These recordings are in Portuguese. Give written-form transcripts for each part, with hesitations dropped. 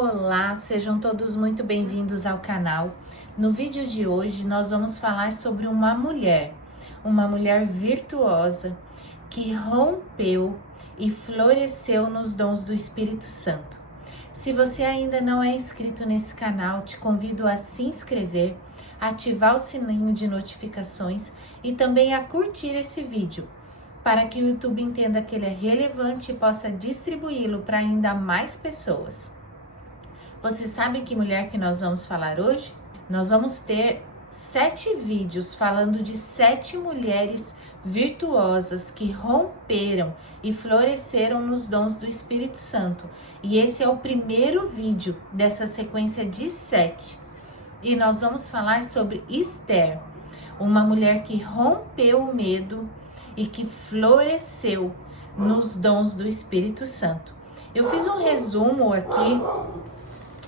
Olá, sejam todos muito bem-vindos ao canal. No vídeo de hoje nós vamos falar sobre uma mulher virtuosa que rompeu e floresceu nos dons do Espírito Santo. Se você ainda não é inscrito nesse canal, te convido a se inscrever, ativar o sininho de notificações e também a curtir esse vídeo, para que o YouTube entenda que ele é relevante e possa distribuí-lo para ainda mais pessoas. Você sabe que mulher que nós vamos falar hoje? Nós vamos ter 7 vídeos falando de 7 mulheres virtuosas que romperam e floresceram nos dons do Espírito Santo. E esse é o primeiro vídeo dessa sequência de 7. E nós vamos falar sobre Esther, uma mulher que rompeu o medo e que floresceu nos dons do Espírito Santo. Eu fiz um resumo aqui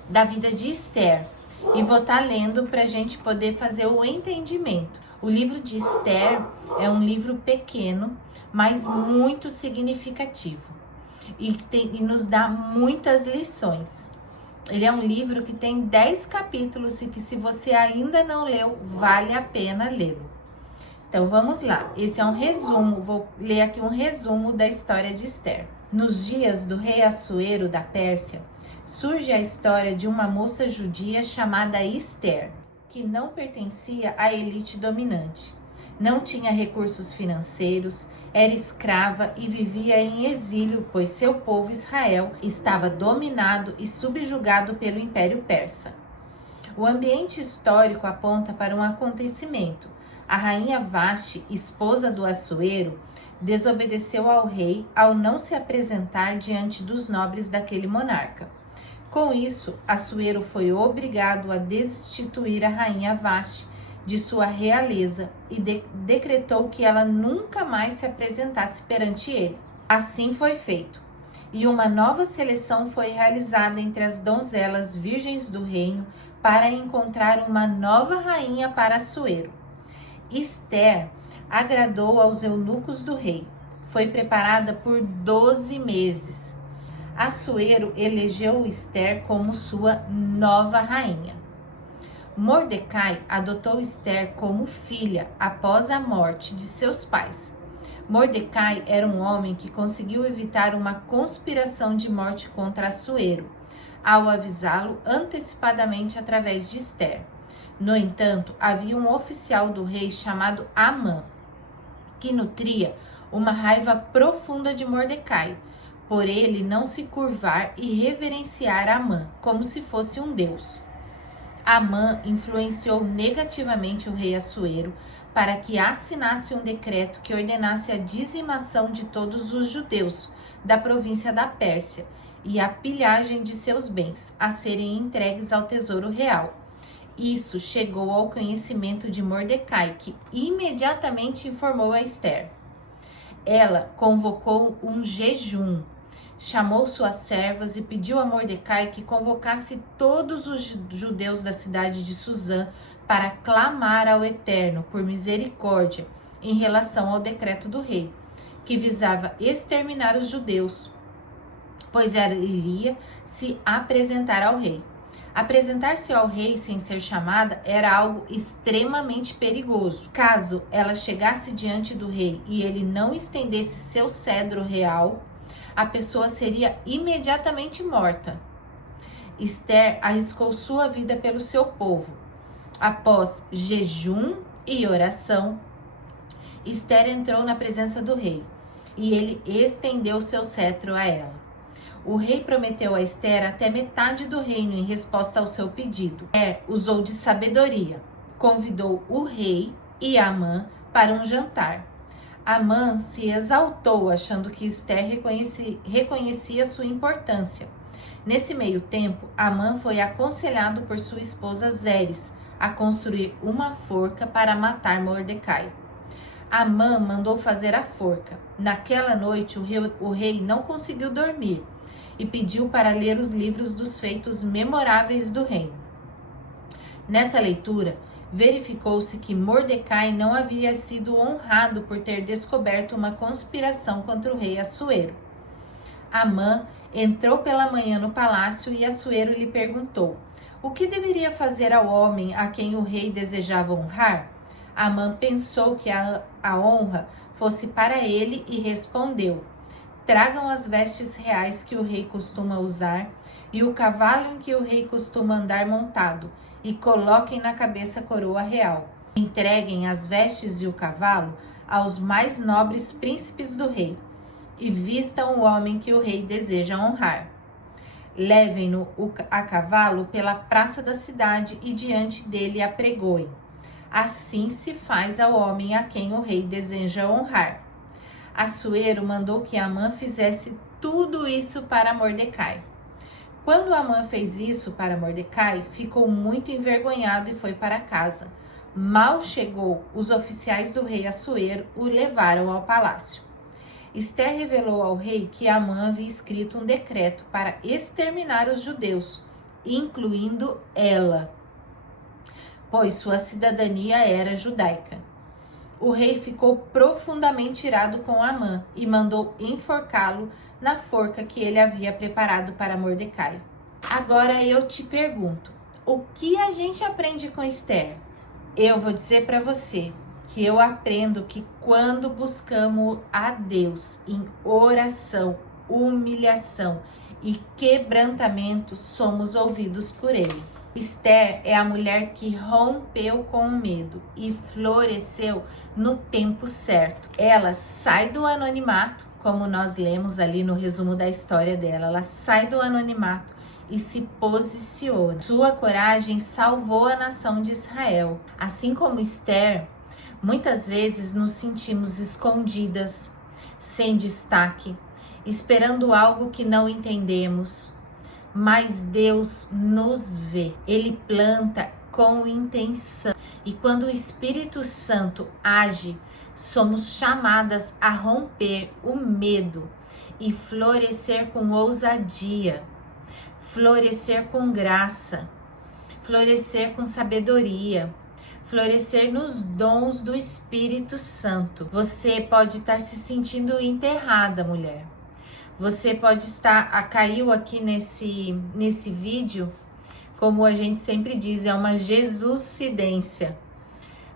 da vida de Esther e vou estar lendo para a gente poder fazer o entendimento. O livro de Esther é um livro pequeno, mas muito significativo e nos dá muitas lições. Ele é um livro que tem 10 capítulos e que, se você ainda não leu, vale a pena lê-lo. Então vamos lá, esse é um resumo, vou ler aqui um resumo da história de Esther. Nos dias do rei Assuero da Pérsia, surge a história de uma moça judia chamada Esther, que não pertencia à elite dominante. Não tinha recursos financeiros, era escrava e vivia em exílio, pois seu povo Israel estava dominado e subjugado pelo Império Persa. O ambiente histórico aponta para um acontecimento. A rainha Vashti, esposa do Assuero, desobedeceu ao rei ao não se apresentar diante dos nobres daquele monarca. Com isso, Assuero foi obrigado a destituir a rainha Vashti de sua realeza e decretou que ela nunca mais se apresentasse perante ele. Assim foi feito, e uma nova seleção foi realizada entre as donzelas virgens do reino para encontrar uma nova rainha para Assuero. Esther agradou aos eunucos do rei. Foi preparada por 12 meses. Assuero elegeu Esther como sua nova rainha. Mordecai adotou Esther como filha após a morte de seus pais. Mordecai era um homem que conseguiu evitar uma conspiração de morte contra Assuero, ao avisá-lo antecipadamente através de Esther. No entanto, havia um oficial do rei chamado Amã, que nutria uma raiva profunda de Mordecai, por ele não se curvar e reverenciar Amã como se fosse um deus. Amã influenciou negativamente o rei Assuero para que assinasse um decreto que ordenasse a dizimação de todos os judeus da província da Pérsia e a pilhagem de seus bens a serem entregues ao tesouro real. Isso chegou ao conhecimento de Mordecai, que imediatamente informou a Esther. Ela convocou um jejum, chamou suas servas e pediu a Mordecai que convocasse todos os judeus da cidade de Suzã para clamar ao Eterno por misericórdia em relação ao decreto do rei, que visava exterminar os judeus, pois ela iria se apresentar ao rei. Apresentar-se ao rei sem ser chamada era algo extremamente perigoso. Caso ela chegasse diante do rei e ele não estendesse seu cetro real, a pessoa seria imediatamente morta. Esther arriscou sua vida pelo seu povo. Após jejum e oração, Esther entrou na presença do rei e ele estendeu seu cetro a ela. O rei prometeu a Esther até metade do reino em resposta ao seu pedido. Esther usou de sabedoria, convidou o rei e Amã para um jantar. Amã se exaltou, achando que Esther reconhecia sua importância. Nesse meio tempo, Amã foi aconselhado por sua esposa Zeres a construir uma forca para matar Mordecai. Amã mandou fazer a forca. Naquela noite, o rei não conseguiu dormir e pediu para ler os livros dos feitos memoráveis do reino. Nessa leitura, verificou-se que Mordecai não havia sido honrado por ter descoberto uma conspiração contra o rei Assuero. Amã entrou pela manhã no palácio e Assuero lhe perguntou: o que deveria fazer ao homem a quem o rei desejava honrar? Amã pensou que a honra fosse para ele e respondeu: tragam as vestes reais que o rei costuma usar e o cavalo em que o rei costuma andar montado, e coloquem na cabeça a coroa real. Entreguem as vestes e o cavalo aos mais nobres príncipes do rei, e vistam o homem que o rei deseja honrar. Levem-no a cavalo pela praça da cidade e diante dele apregoem. Assim se faz ao homem a quem o rei deseja honrar. Assuero mandou que Amã fizesse tudo isso para Mordecai. Quando Amã fez isso para Mordecai, ficou muito envergonhado e foi para casa. Mal chegou, os oficiais do rei Assuero o levaram ao palácio. Esther revelou ao rei que Amã havia escrito um decreto para exterminar os judeus, incluindo ela, pois sua cidadania era judaica. O rei ficou profundamente irado com Amã e mandou enforcá-lo na forca que ele havia preparado para Mordecai. Agora eu te pergunto, o que a gente aprende com Esther? Eu vou dizer para você que eu aprendo que quando buscamos a Deus em oração, humilhação e quebrantamento, somos ouvidos por Ele. Esther é a mulher que rompeu com o medo e floresceu no tempo certo. Ela sai do anonimato, como nós lemos ali no resumo da história dela. Ela sai do anonimato e se posiciona. Sua coragem salvou a nação de Israel. Assim como Esther, muitas vezes nos sentimos escondidas, sem destaque, esperando algo que não entendemos. Mas Deus nos vê, Ele planta com intenção. E quando o Espírito Santo age, somos chamadas a romper o medo e florescer com ousadia, florescer com graça, florescer com sabedoria, florescer nos dons do Espírito Santo. Você pode estar se sentindo enterrada, mulher. Você pode estar, caiu aqui nesse vídeo, como a gente sempre diz, é uma Jesuscidência.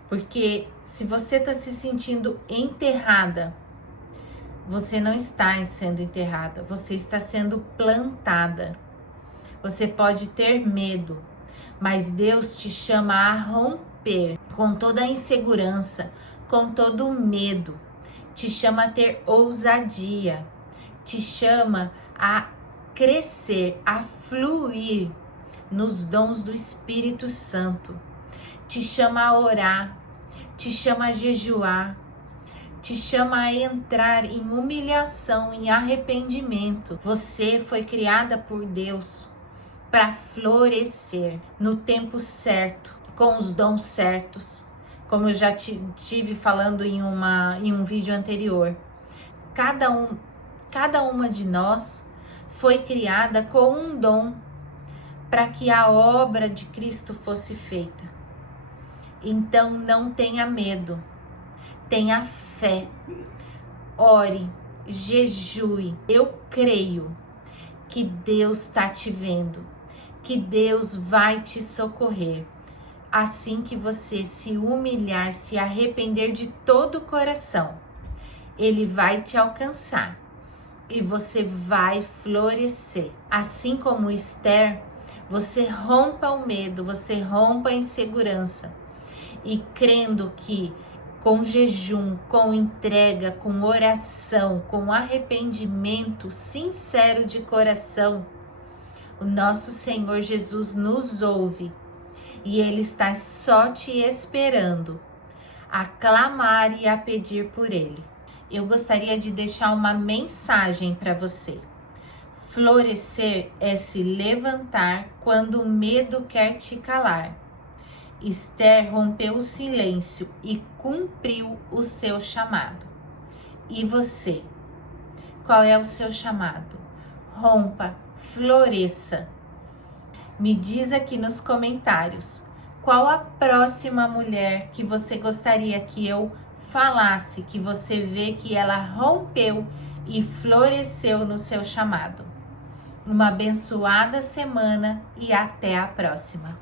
Porque se você está se sentindo enterrada, você não está sendo enterrada, você está sendo plantada. Você pode ter medo, mas Deus te chama a romper com toda a insegurança, com todo o medo. Te chama a ter ousadia. Te chama a crescer, a fluir nos dons do Espírito Santo. Te chama a orar, te chama a jejuar, te chama a entrar em humilhação, em arrependimento. Você foi criada por Deus para florescer no tempo certo, com os dons certos, como eu já tive falando em um vídeo anterior. Cada uma de nós foi criada com um dom para que a obra de Cristo fosse feita. Então não tenha medo, tenha fé, ore, jejue. Eu creio que Deus está te vendo, que Deus vai te socorrer. Assim que você se humilhar, se arrepender de todo o coração, Ele vai te alcançar. E você vai florescer. Assim como Esther, você rompa o medo, você rompa a insegurança. E crendo que com jejum, com entrega, com oração, com arrependimento sincero de coração, o nosso Senhor Jesus nos ouve. E Ele está só te esperando a clamar e a pedir por Ele. Eu gostaria de deixar uma mensagem para você. Florescer é se levantar quando o medo quer te calar. Esther rompeu o silêncio e cumpriu o seu chamado. E você? Qual é o seu chamado? Rompa, floresça. Me diz aqui nos comentários qual a próxima mulher que você gostaria que eu falasse, que você vê que ela rompeu e floresceu no seu chamado. uma abençoada semana e até a próxima.